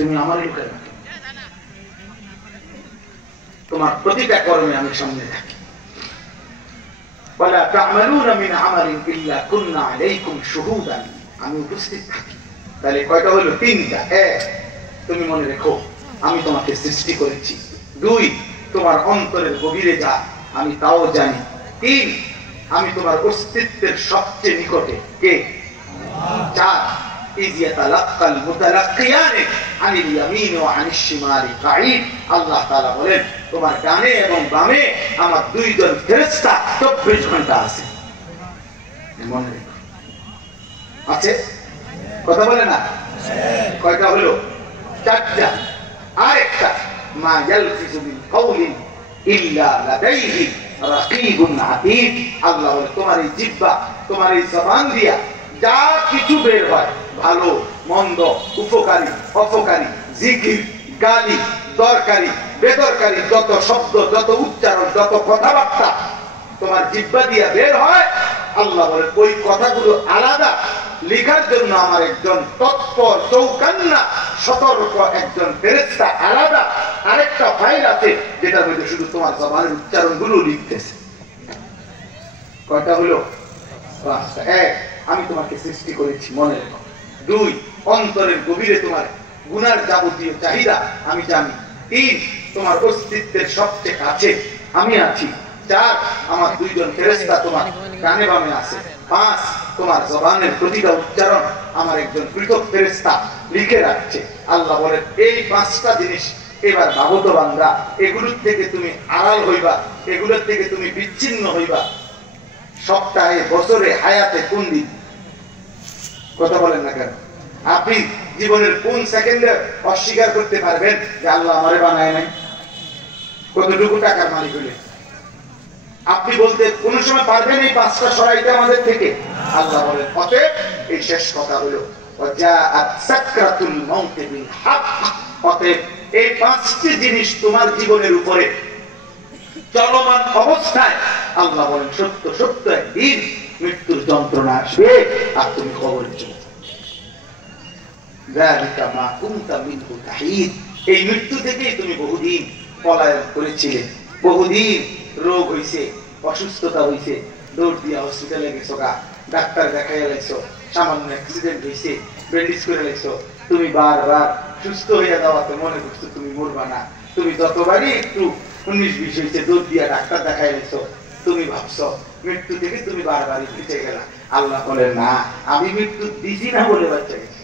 তুমি আমারই লুকায় রাখো, তোমার প্রতিটা কর্মে আমি সামনে থাকি। ওয়ালা তা'মালুনা মিন আমালিন ইল্লা কুননা আলাইকুম শুহুদান, আমি উপস্থিত থাকি। তাহলে কয়টা হলো? তিনটা। এক, তুমি মনে রেখো আমি তোমাকে সৃষ্টি করেছি। দুই, তোমার অন্তরের গভীরে যা আমি তাও জানি। তিন, আমি তোমার অস্তিত্বের সবচেয়ে নিকটে। কে? চার, ইয ইয়াতালাক্কাল মুতালাক্কিয়ানি আনিল ইয়ামিন ওয়া আনিশ শিমালি কাঈদ। আল্লাহ তাআলা বলেন তোমার ডানে এবং বামে আমার দুইজন ফেরেশতা 24 ঘন্টা আছে। মনে রেখো। আছে? কথা বলে না? কয়টা হলো? চারটা। আরেকটা, মা ইয়ালফিযু মিন কাওলিন ইল্লা লাদাইহি রাকীবুন আতীদ। আল্লাহ বলে তোমার এই জিহ্বা, তোমার এই জবান দিয়া যা কিছু বের হয়, ভালো মন্দ, উপকারী অপকারী, জিকির গালি, দরকারি বেদরকারি, যত শব্দ, যত উচ্চারণ, যত কথাবার্তা তোমার জিহ্বা দিয়া বের হয়, আল্লাহ বলে ওই কথাগুলো আলাদা লেখার জন্য আমার একজন তৎপর চৌকান্না সতর্ক একজন ফেরেশতা আলাদা আরেকটা ফাইল আছে, যেটার মধ্যে শুধু তোমার জবানের উচ্চারণ গুলো লিখতেছে। কয়টা হলো? পাঁচটা। এক, আমি তোমাকে সৃষ্টি করেছি, মনে রেখো। দুই, অন্তরের গভীরে তোমার গুনার যাবতীয় চাহিদা আমি জানি। তিন, তোমার অস্তিত্বের সবচেয়ে কাছে আমি আছি। চার, আমার দুইজন ফেরেশতা তোমার ডানে বামে আছে। পাঁচ, তোমার জবানের প্রতিটা উচ্চারণ আমার একজন পৃথক ফেরেশতা লিখে রাখছে। আল্লাহ বলেন এই পাঁচটা জিনিস এবার ভাবো তো বান্দা, এগুলোর থেকে তুমি আড়াল হইবা, এগুলোর থেকে তুমি বিচ্ছিন্ন হইবা সপ্তাহে, বছরে, হায়াতে কোন দিন? কথা বলেন না কেন? আপনি জীবনের কোন সেকেন্ডে অস্বীকার করতে পারবেন যে আল্লাহ আমারে বানায় নাই? কতটুকু টাকার মালিক হলে আপনি বলতে কোন সময় পারবেন এই পাঁচটা সরাইতে আমাদের থেকে? আল্লাহ বলেন অতএব এই শেষ কথা হলো ওয়াজাআত সাকরাতুল মাউত বিল হক। অতএব এই পাঁচটি জিনিস তোমার জীবনের উপরে চলমান অবস্থায় আল্লাহ বলেন সত্য সত্য একদিন মৃত্যুর যন্ত্রণা আসবে আর তুমি কবরে চলে যাবে। যালিকা মা কুনতা মিনহু তাহিদ। এই মৃত্যু থেকেই তুমি বহুদিন পলায়ন করেছিলে, বহুদিন রোগ হইছে, অসুস্থতা হইছে, দৌড় দিয়া হসপিটালে গেছো, ডাক্তার দেখাইয়া লাইছো, সামান্য অ্যাক্সিডেন্ট হইছে, ব্যান্ডেজ করে লাইছো, তুমি বারবার সুস্থ হইয়া যাওয়াতে মনে করছো তুমি মরবা না। তুমি যতবারই একটু 19-20 হইছে দৌড় দিয়া ডাক্তার দেখাই লাইছো, তুমি ভাবছো মৃত্যু থেকে তুমি বারবারই বেঁচে গেলা। আল্লাহ বলে না, আমি মৃত্যু দিছি না বলে বাঁচা গেছি।